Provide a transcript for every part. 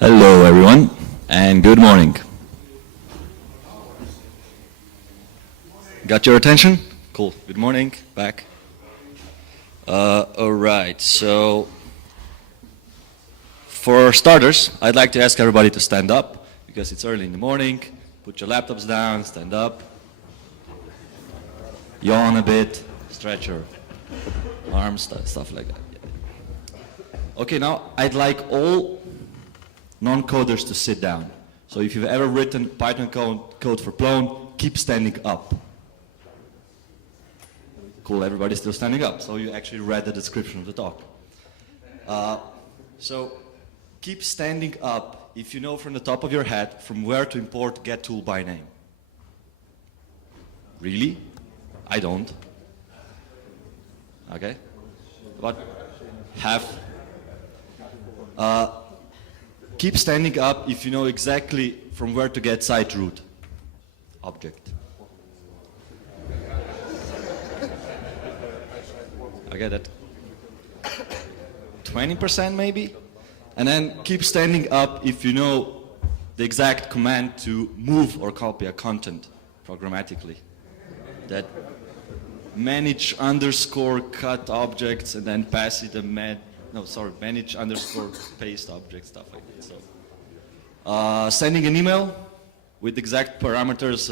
Hello everyone, and good morning. Got your attention? Cool, good morning, back. Alright, so for starters, I'd like to ask everybody to stand up, because it's early in the morning. Put your laptops down, stand up. Yawn a bit, stretch your arms, stuff like that. Okay, now I'd like all non-coders to sit down. So if you've ever written Python code for Plone, keep standing up. Cool, everybody's still standing up, so you actually read the description of the talk. So keep standing up if you know from the top of your head from where to import getTool by name. Really? I don't. Okay? About half. Keep standing up if you know exactly from where to get site root object. Okay, that 20% maybe? And then keep standing up if you know the exact command to move or copy a content programmatically. That manage underscore cut objects and then pass it manage underscore paste objects, stuff like that. So, sending an email with exact parameters,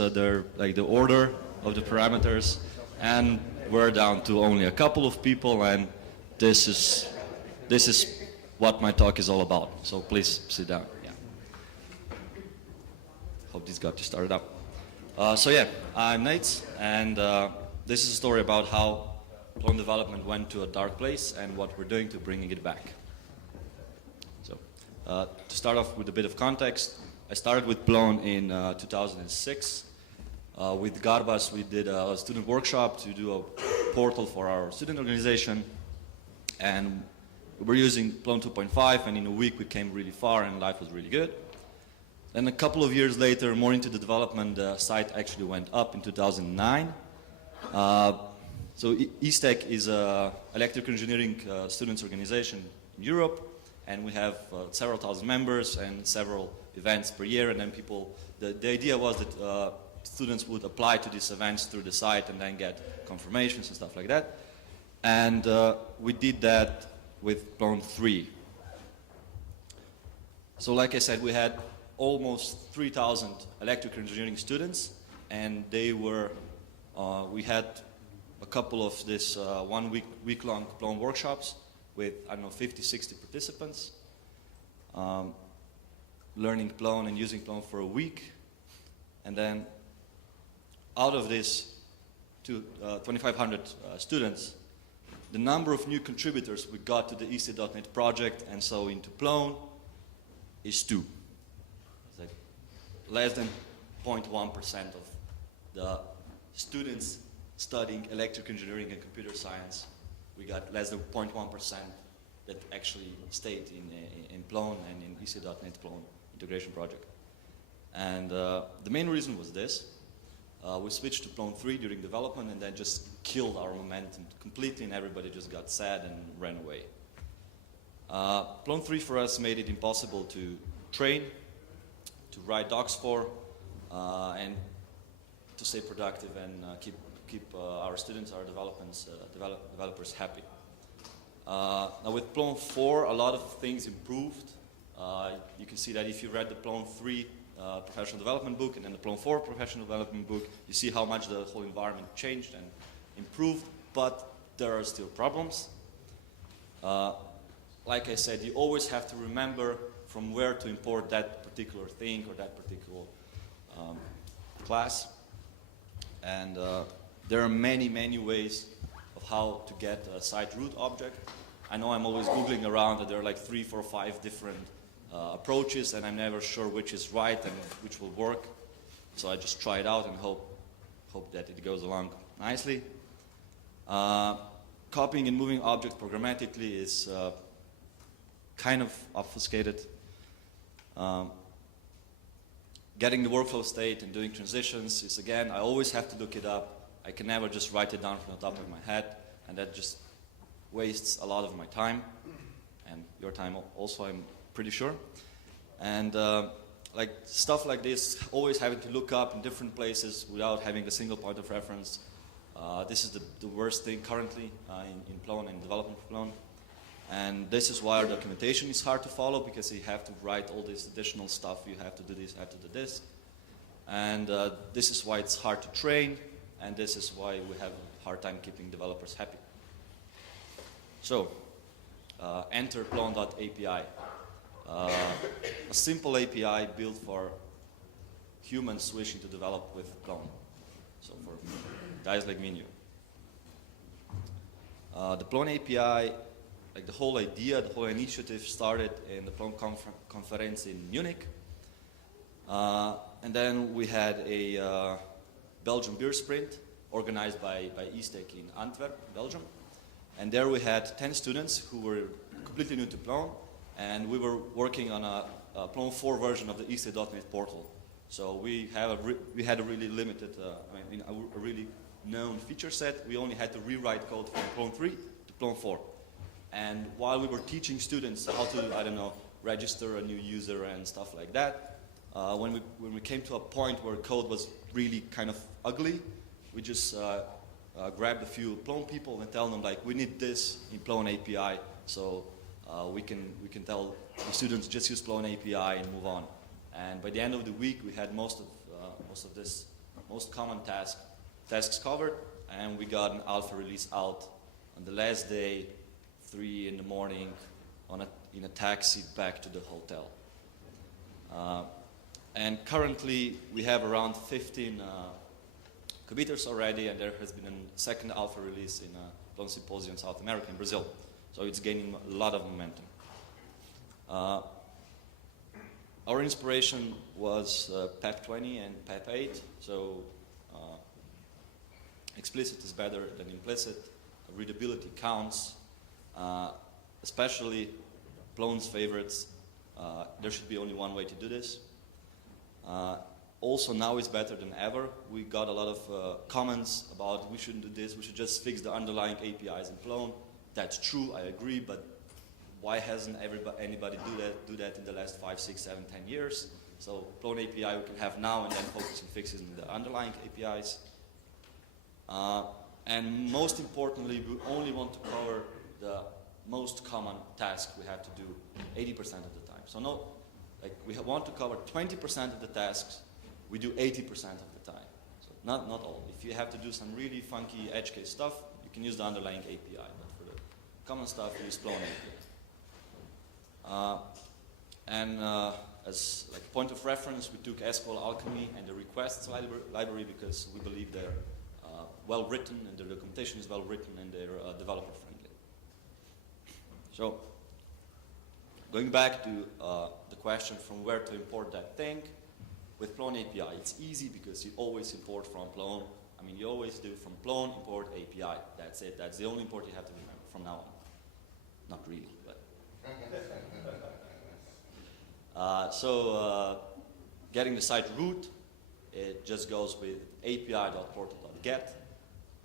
like the order of the parameters, and we're down to only a couple of people, and this is what my talk is all about. So please sit down. Yeah. Hope this got you started up. So yeah, I'm Nejc, and this is a story about how Plone development went to a dark place and what we're doing to bringing it back. So, to start off with a bit of context, I started with Plone in 2006. With Garbas, we did a student workshop to do a portal for our student organization, and we were using Plone 2.5, and in a week we came really far and life was really good. Then a couple of years later, more into the development, the site actually went up in 2009. So ESTEC is an electrical engineering students organization in Europe, and we have several thousand members and several events per year, and then the idea was that students would apply to these events through the site and then get confirmations and stuff like that. And we did that with Plone 3. So like I said, we had almost 3,000 electrical engineering students, and we had a couple of this week-long Plone workshops with, I don't know, 50, 60 participants, learning Plone and using Plone for a week. And then out of this 2,500 students, the number of new contributors we got to the EC.NET project and so into Plone is 2. It's like less than 0.1% of the students studying electrical engineering and computer science. We got less than 0.1% that actually stayed in Plone and in EC.NET Plone integration project. And the main reason was this. We switched to Plone 3 during development and then just killed our momentum completely, and everybody just got sad and ran away. Plone 3 for us made it impossible to train, to write docs for, and to stay productive and keep our students, our developers happy. Now with Plone 4, a lot of things improved. You can see that if you read the Plone 3 professional development book and then the Plone 4 professional development book, you see how much the whole environment changed and improved, but there are still problems. Like I said, you always have to remember from where to import that particular thing or that particular class. And there are many, many ways of how to get a site root object. I know I'm always Googling around that there are like 3, 4, 5 different approaches, and I'm never sure which is right and which will work. So I just try it out and hope that it goes along nicely. Copying and moving objects programmatically is kind of obfuscated. Getting the workflow state and doing transitions is, again, I always have to look it up. I can never just write it down from the top of my head, and that just wastes a lot of my time, and your time also, I'm pretty sure. And like stuff like this, always having to look up in different places without having a single point of reference. This is the worst thing currently in Plone and development of Plone. And this is why our documentation is hard to follow, because you have to write all this additional stuff. You have to do this, you have to do this. And this is why it's hard to train, and this is why we have a hard time keeping developers happy. So, enter Plone.api. A simple API built for humans wishing to develop with Plone. So for guys like me and you. The Plone API, like the whole idea, the whole initiative started in the Plone Konferenz in Munich. And then we had a Belgian Beer Sprint organized by Eastec in Antwerp, Belgium. And there we had 10 students who were completely new to Plone, and we were working on a Plone 4 version of the Eastec.NET portal. So we had a really limited, a really known feature set. We only had to rewrite code from Plone 3 to Plone 4. And while we were teaching students how to, I don't know, register a new user and stuff like that, when we came to a point where code was really kind of ugly, we just grabbed a few Plone people and tell them, like, we need this in Plone API, so we can tell the students just use Plone API and move on. And by the end of the week, we had most common tasks covered, and we got an alpha release out on the last day, 3 in the morning, in a taxi back to the hotel. And currently, we have around 15 committers already, and there has been a second alpha release in Plone Symposium South America in Brazil. So it's gaining a lot of momentum. Our inspiration was PEP 20 and PEP 8, so explicit is better than implicit, readability counts, especially Plone's favorites. There should be only one way to do this. Also, now is better than ever. We got a lot of comments about we shouldn't do this, we should just fix the underlying APIs in Plone. That's true, I agree, but why hasn't anybody do that in the last 5, 6, 7, 10 years? So Plone API we can have now and then focus on fixing the underlying APIs. And most importantly, we only want to cover the most common task we have to do 80% of the time. So no, like we want to cover 20% of the tasks, we do 80% of the time. So not all. If you have to do some really funky edge case stuff, you can use the underlying API. But for the common stuff, you use Plone API. As like point of reference, we took SQL Alchemy and the requests library because we believe they're well written and their documentation is well written and they're developer friendly. So going back to the question from where to import that thing, with Plone API, it's easy because you always import from Plone. I mean, you always do from Plone, import API. That's it. That's the only import you have to remember from now on. Not really, but. Getting the site root, it just goes with api.portal.get,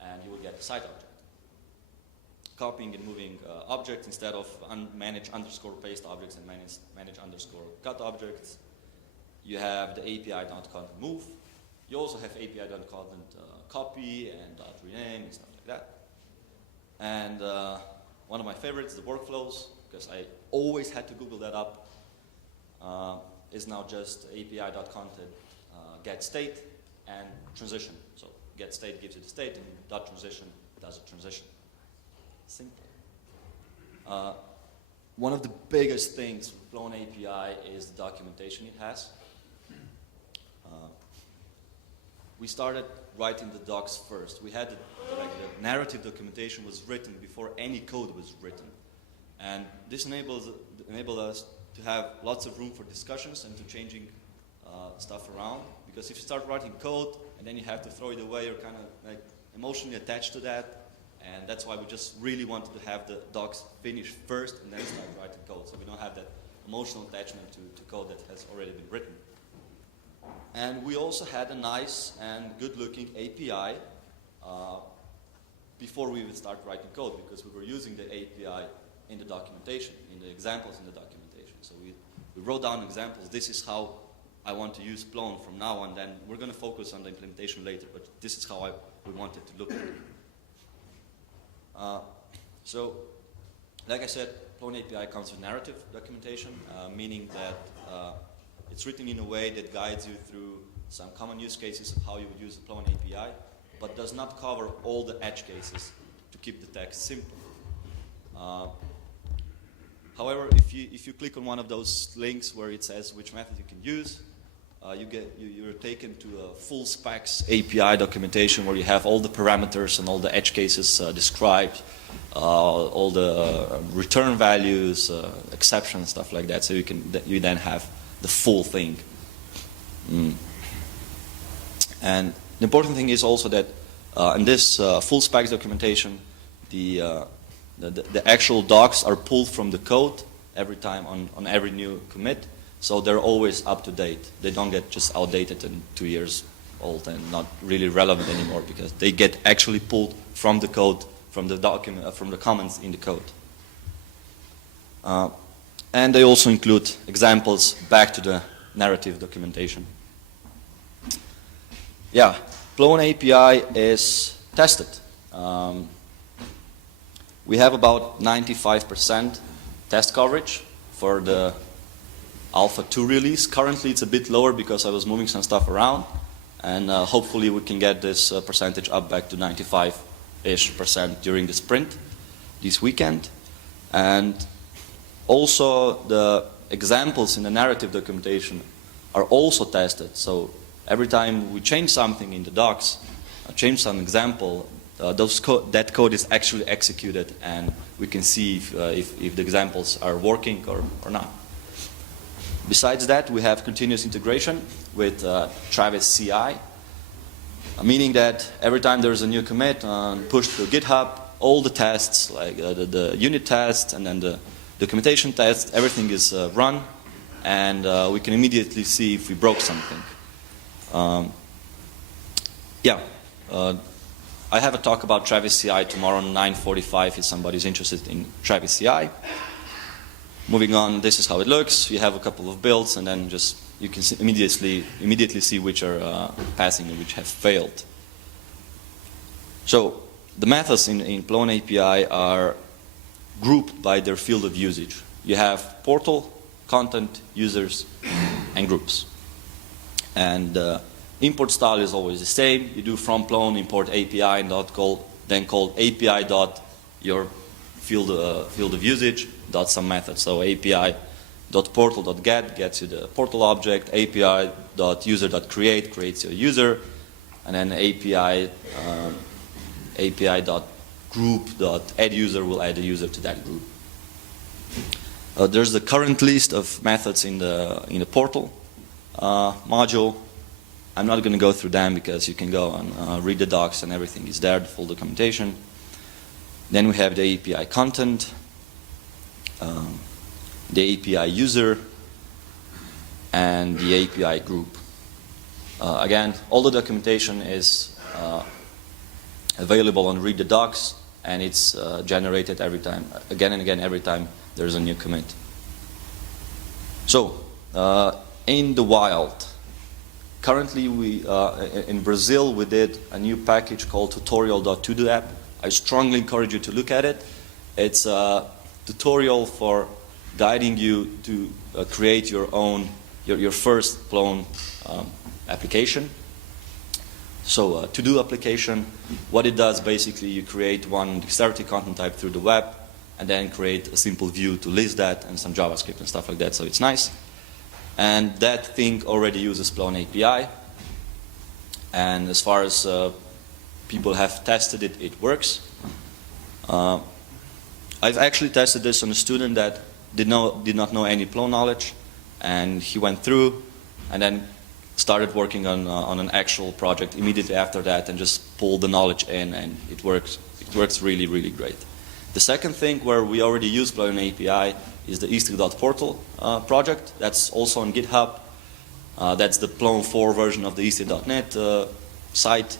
and you will get a site object. Copying and moving objects instead of manage underscore paste objects and manage underscore cut objects. You have the API.content move. You also have API.content copy and .rename and stuff like that. And one of my favorites, the workflows, because I always had to Google that up, is now just API.content get state and transition. So get state gives you the state and dot transition does a transition. Simple. One of the biggest things with Plone API is the documentation it has. We started writing the docs first. We had the narrative documentation was written before any code was written. And this enabled us to have lots of room for discussions and to changing stuff around. Because if you start writing code and then you have to throw it away, you're kind of like emotionally attached to that. And that's why we just really wanted to have the docs finish first and then start writing code. So we don't have that emotional attachment to code that has already been written. And we also had a nice and good-looking API before we would start writing code, because we were using the API in the documentation, in the examples in the documentation. So we we wrote down examples. This is how I want to use Plone from now on. Then we're going to focus on the implementation later, but this is how we want it to look. So, like I said, Plone API comes with narrative documentation, meaning that it's written in a way that guides you through some common use cases of how you would use the Plone API, but does not cover all the edge cases to keep the text simple. However, if you click on one of those links where it says which method you can use, you're taken to a full specs API documentation where you have all the parameters and all the edge cases described, all the return values, exceptions, stuff like that. So you then have the full thing. And the important thing is also that in this full specs documentation, the actual docs are pulled from the code every time on every new commit. So they're always up to date. They don't get just outdated and 2 years old and not really relevant anymore, because they get actually pulled from the code, from the document, from the comments in the code. And they also include examples back to the narrative documentation. Yeah, Plone API is tested. We have about 95% test coverage for the Alpha 2 release. Currently it's a bit lower because I was moving some stuff around, and hopefully we can get this percentage up back to 95-ish% during the sprint this weekend. And also the examples in the narrative documentation are also tested. So every time we change something in the docs, change some example, that code is actually executed, and we can see if the examples are working or not. Besides that, we have continuous integration with Travis CI, meaning that every time there's a new commit pushed to GitHub, all the tests, like the unit tests and then the documentation tests, everything is run, and we can immediately see if we broke something. I have a talk about Travis CI tomorrow at 9:45 if somebody's interested in Travis CI. Moving on, this is how it looks. You have a couple of builds, and then just you can immediately see which are passing and which have failed. So the methods in Plone API are grouped by their field of usage. You have portal, content, users, and groups. And import style is always the same. You do from Plone import API and then call API dot your field of usage dot some method. So API dot portal dot get gets you the portal object. API dot user dot create creates your user, and then API dot group dot add user will add a user to that group. There's the current list of methods in the portal module. I'm not going to go through them because you can go and read the docs and everything is there, the full documentation. Then we have the API content, the API user, and the API group. Again, all the documentation is available on Read the Docs, and it's generated every time, again and again, every time there's a new commit. So, in the wild, currently in Brazil we did a new package called tutorial.todo-app. I strongly encourage you to look at it. It's a tutorial for guiding you to create your own, your first Plone application. So to-do application, what it does basically, you create one dexterity content type through the web, and then create a simple view to list that and some JavaScript and stuff like that, so it's nice. And that thing already uses Plone API, and as far as people have tested it, it works. I've actually tested this on a student that did not know any Plone knowledge, and he went through and then started working on an actual project immediately after that and just pulled the knowledge in, and it works really, really great. The second thing where we already use Plone API is the easty.portal project. That's also on GitHub. That's the Plone 4 version of the easty.net site,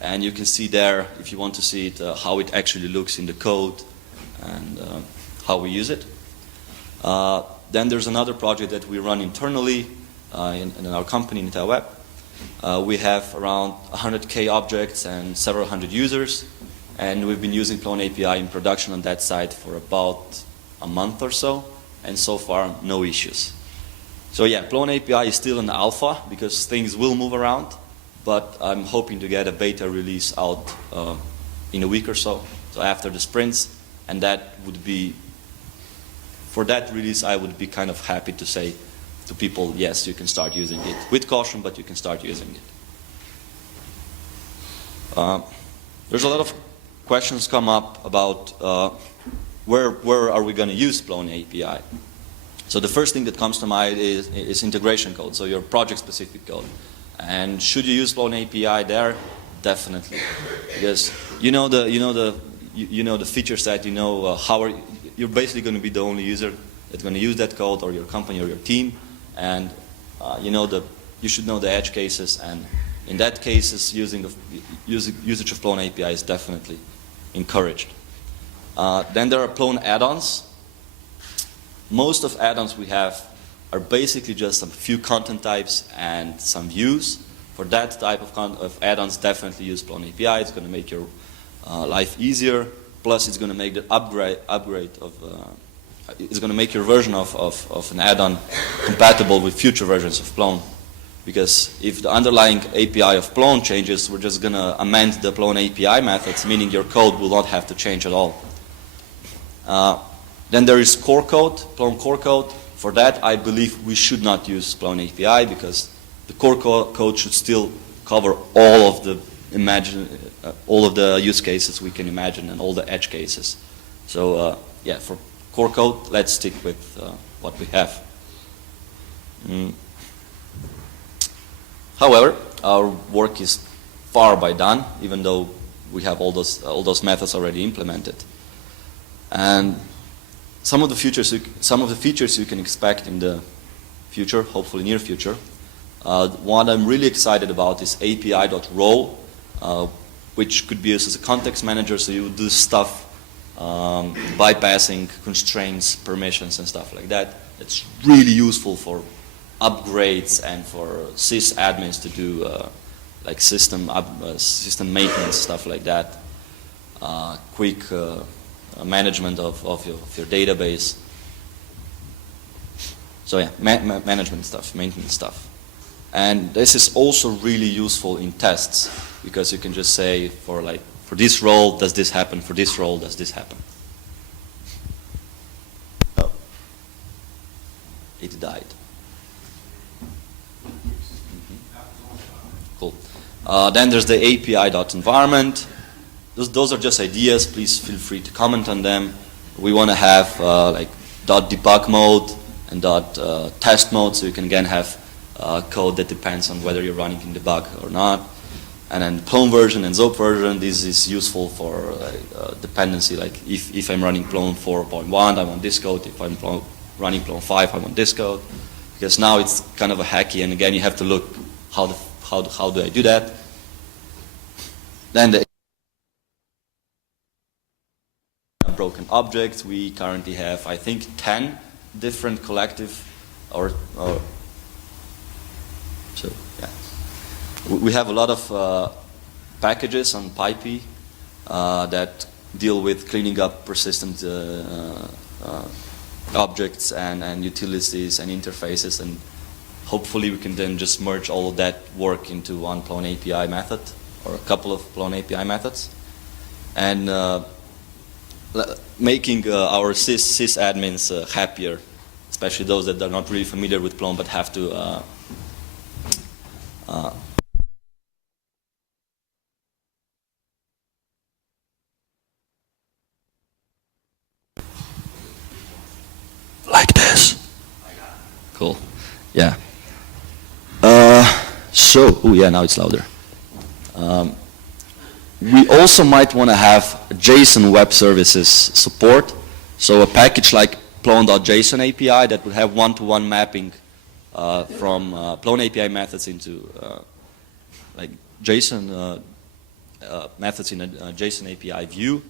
and you can see there, if you want to see it, how it actually looks in the code and how we use it. Then there's another project that we run internally in our company, Nejc Zupan. We have around 100K objects and several hundred users, and we've been using Plone API in production on that side for about a month or so, and so far no issues. So yeah, Plone API is still in alpha because things will move around, but I'm hoping to get a beta release out in a week or so, so after the sprints, and that would be, for that release I would be kind of happy to say to people, yes, you can start using it. With caution, but you can start using it. There's a lot of questions come up about where are we going to use Plone API. So the first thing that comes to mind is integration code, so your project-specific code. And should you use Plone API there? Definitely, because you know the feature set. You know you're basically going to be the only user that's going to use that code, or your company or your team, and you should know the edge cases. And in that cases, usage of Plone API is definitely encouraged. Then there are Plone add-ons. Most of add-ons we have are basically just a few content types and some views. For that type of add-ons, definitely use Plone API. It's going to make your life easier. Plus, it's going to make the upgrade of it's going to make your version of an add-on compatible with future versions of Plone. Because if the underlying API of Plone changes, we're just going to amend the Plone API methods, meaning your code will not have to change at all. Then there is core code, Plone core code. For that, I believe we should not use Plone API because the core code should still cover all of the use cases we can imagine and all the edge cases. So yeah, for core code, let's stick with what we have. However, our work is far by done, even though we have all those methods already implemented. And some of the features you can expect in the future, hopefully near future. What I'm really excited about is API.role, which could be used as a context manager, so you would do stuff bypassing constraints, permissions, and stuff like that. It's really useful for upgrades and for sysadmins to do like system maintenance, stuff like that. Quick management of your database. So yeah, management stuff, maintenance stuff. And this is also really useful in tests because you can just say for this role, does this happen? For this role, does this happen? Oh, it died. Cool. Then there's the API.environment. Those are just ideas. Please feel free to comment on them. We want to have like .debug mode and .test mode, so you can again have code that depends on whether you're running in debug or not. And then Plone version and Zope version. This is useful for dependency. Like if I'm running Plone 4.1, I want this code. If I'm running Plone 5, I want this code. Because now it's kind of a hacky, and again you have to look how do I do that. Then the broken objects. We currently have, I think, 10 different collective so yeah. We have a lot of packages on PyPy that deal with cleaning up persistent objects and utilities and interfaces, and hopefully we can then just merge all of that work into one Plone API method or a couple of Plone API methods, and making our sysadmins happier, especially those that are not really familiar with Plone but have to like this. Cool. Yeah. Oh yeah, now it's louder. We also might want to have JSON web services support. So a package like Plone.json API that would have one-to-one mapping from Plone API methods into like JSON methods in a JSON API view.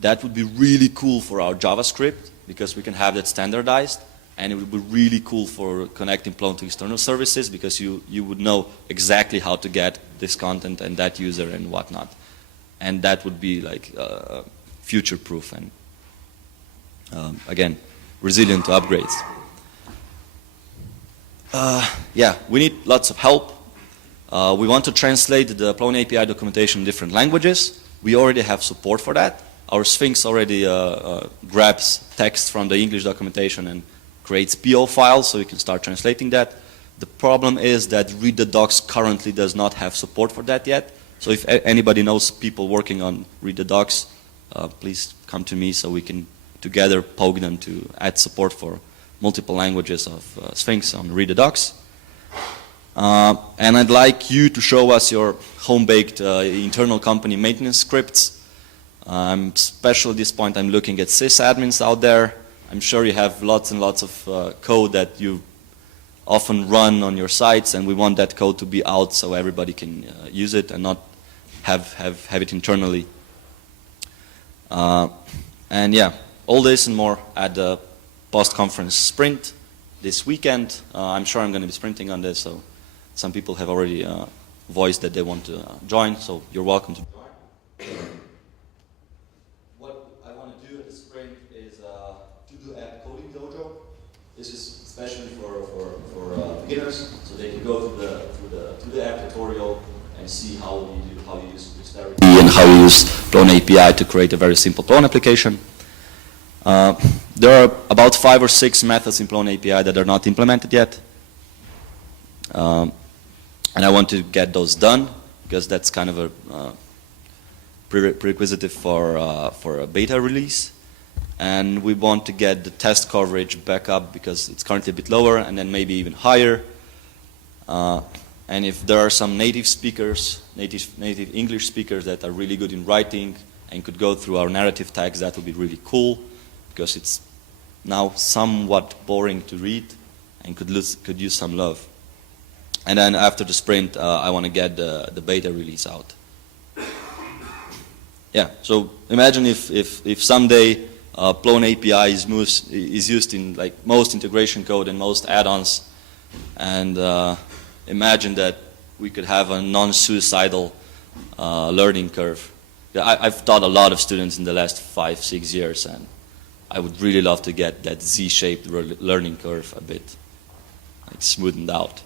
That would be really cool for our JavaScript because we can have that standardized. and it would be really cool for connecting Plone to external services, because you would know exactly how to get this content and that user and whatnot. And that would be like future-proof and, again, resilient to upgrades. Yeah, we need lots of help. We want to translate the Plone API documentation in different languages. We already have support for that. Our Sphinx already grabs text from the English documentation and creates PO files, so we can start translating that. The problem is that Read the Docs currently does not have support for that yet. So if anybody knows people working on Read the Docs, please come to me so we can together poke them to add support for multiple languages of Sphinx on Read the Docs. And I'd like you to show us your home-baked internal company maintenance scripts. Especially at this point, I'm looking at sysadmins out there. I'm sure you have lots and lots of code that you often run on your sites, and we want that code to be out so everybody can use it and not have it internally. And yeah, all this and more at the post-conference sprint this weekend. I'm sure I'm going to be sprinting on this, so some people have already voiced that they want to join, so you're welcome to join. What I want to do at the sprint is to do app coding dojo. This is especially for beginners, so they can go to the app tutorial and see how you use dexterity and how you use Plone API to create a very simple Plone application. There are about 5 or 6 methods in Plone API that are not implemented yet. And I want to get those done, because that's kind of a prerequisite for a beta release. And we want to get the test coverage back up, because it's currently a bit lower, and then maybe even higher. And if there are some native speakers, native English speakers that are really good in writing and could go through our narrative tags, that would be really cool, because it's now somewhat boring to read and could use some love. And then after the sprint, I want to get the beta release out. Yeah, so imagine if someday Plone API is used in like most integration code and most add-ons, and imagine that we could have a non-suicidal learning curve. Yeah, I've taught a lot of students in the last 5-6 years, and I would really love to get that Z-shaped learning curve a bit like smoothened out.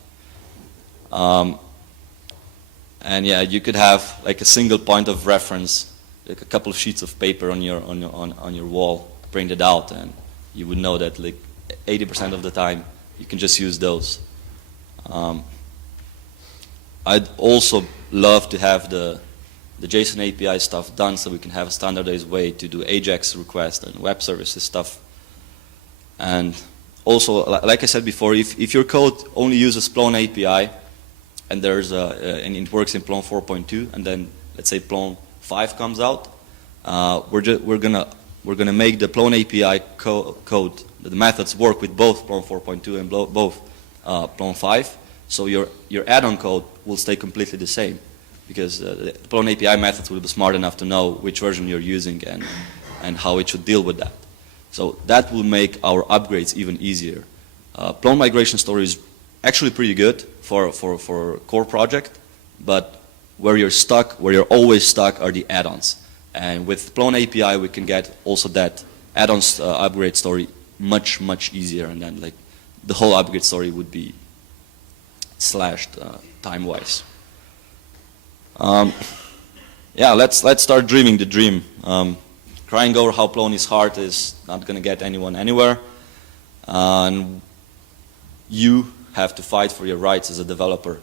And yeah, you could have like a single point of reference, like a couple of sheets of paper on your wall printed out, and you would know that like 80% of the time you can just use those. I'd also love to have the JSON API stuff done, so we can have a standardized way to do AJAX requests and web services stuff. And also, like I said before, if your code only uses Plone API, and and it works in Plone 4.2, and then let's say Plone 5 comes out, we're gonna make the Plone API code, the methods work with both Plone 4.2 and both Plone 5. So your add-on code will stay completely the same, because the Plone API methods will be smart enough to know which version you're using and how it should deal with that. So that will make our upgrades even easier. Plone migration story is actually pretty good for core project, but where you're always stuck are the add-ons. And with Plone API, we can get also that add-ons upgrade story much easier, and then like the whole upgrade story would be slashed time-wise. Yeah, let's start dreaming the dream. Crying over how Plone is hard is not going to get anyone anywhere. And you have to fight for your rights as a developer.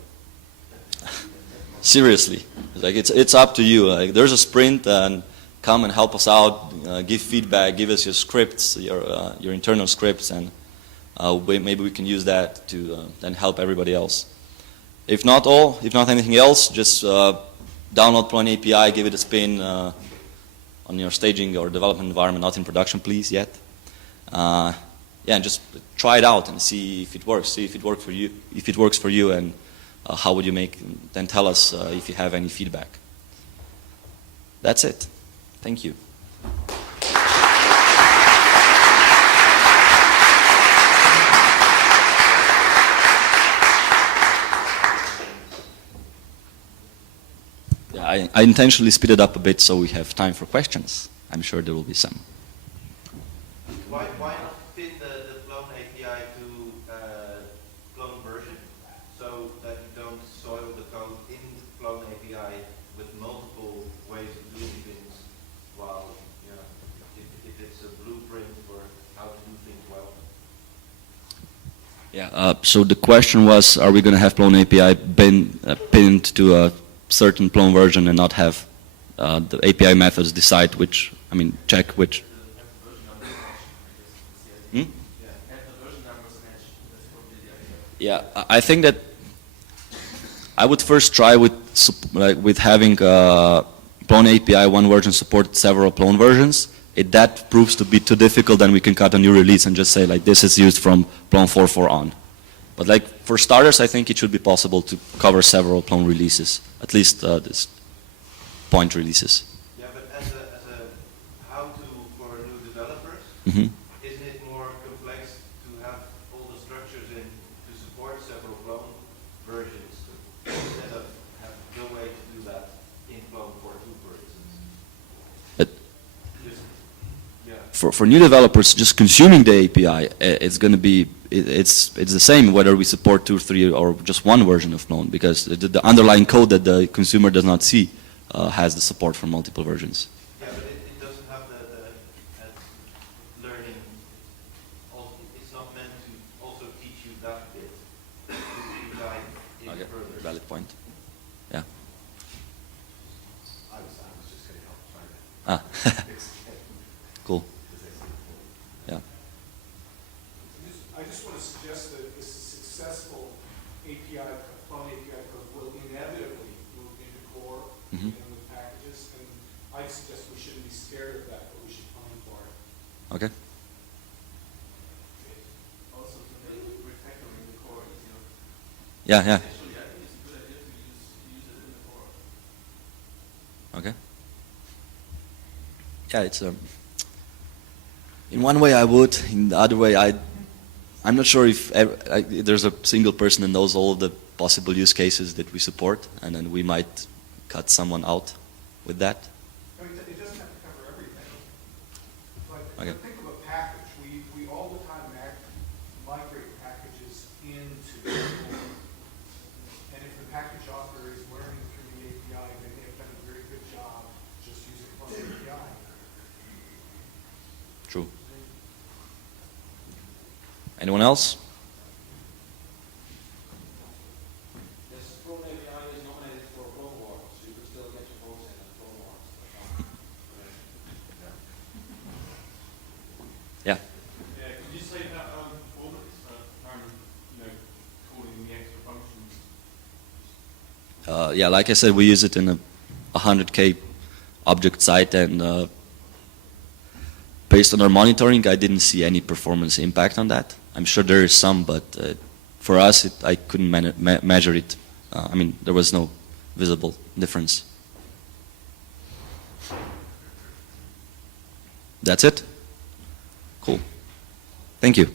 Seriously, like it's up to you. Like, there's a sprint, and come and help us out. Give feedback. Give us your scripts, your internal scripts, and maybe we can use that to then help everybody else. If not anything else, just download Plone API, give it a spin on your staging or development environment, not in production, please, yet. Yeah, and just try it out and see if it works. See if it works for you. If it works for you, and how would you make? Then tell us if you have any feedback. That's it. Thank you. I intentionally speed it up a bit so we have time for questions. I'm sure there will be some. Why not fit the Plone API to Plone version so that you don't soil the code in Plone API with multiple ways of doing things, while if it's a blueprint for how to do things well? Yeah. So the question was, are we going to have Plone API pinned to a certain Plone version and not have the API methods decide which, check which? Yeah, I think that I would first try with having Plone API one version support several Plone versions. If that proves to be too difficult, then we can cut a new release and just say like this is used from Plone 4.4 on. But like for starters, I think it should be possible to cover several Plone releases, at least this point releases. Yeah, but as a how-to for new developers, Mm-hmm. isn't it more complex to have all the structures in to support several Plone versions instead of have no way to do that in Plone 4.2, for instance? But Just, yeah. for new developers, just consuming the API, it's going to be it's the same whether we support 2, 3, or just one version of Plone, because the underlying code that the consumer does not see has the support for multiple versions. Yeah, but it doesn't have the learning. It's not meant to also teach you that bit to guide it Okay, further. valid point. Yeah. I was just going to help try to Ah, fix it. cool. Yeah. I just want to suggest that this successful API, Plone API code will inevitably move into core Mhm. with packages, and I suggest we shouldn't be scared of that, but we should plan for it. Okay. Also to make refactoring the core easier. Yeah, yeah. Actually, I think it's a good idea to use it in the core. Okay. Yeah, it's in one way I would, in the other way I'm not sure if there's a single person that knows all of the possible use cases that we support, and then we might cut someone out with that. I mean, it doesn't have to cover everything. Like, Okay. think of a package. We all the time migrate packages into the core. And if the package author is learning through the API, then they have done a very good job just using Plone API. True. Anyone else? Yes, Plone API is nominated for Plone Award, so you can still get your votes in at Plone Awards. Yeah. Yeah, could you say that performance, calling the extra functions? Yeah, like I said, we use it in a 100K object site, and based on our monitoring, I didn't see any performance impact on that. I'm sure there is some, but for us, I couldn't measure it. There was no visible difference. That's it? Cool. Thank you.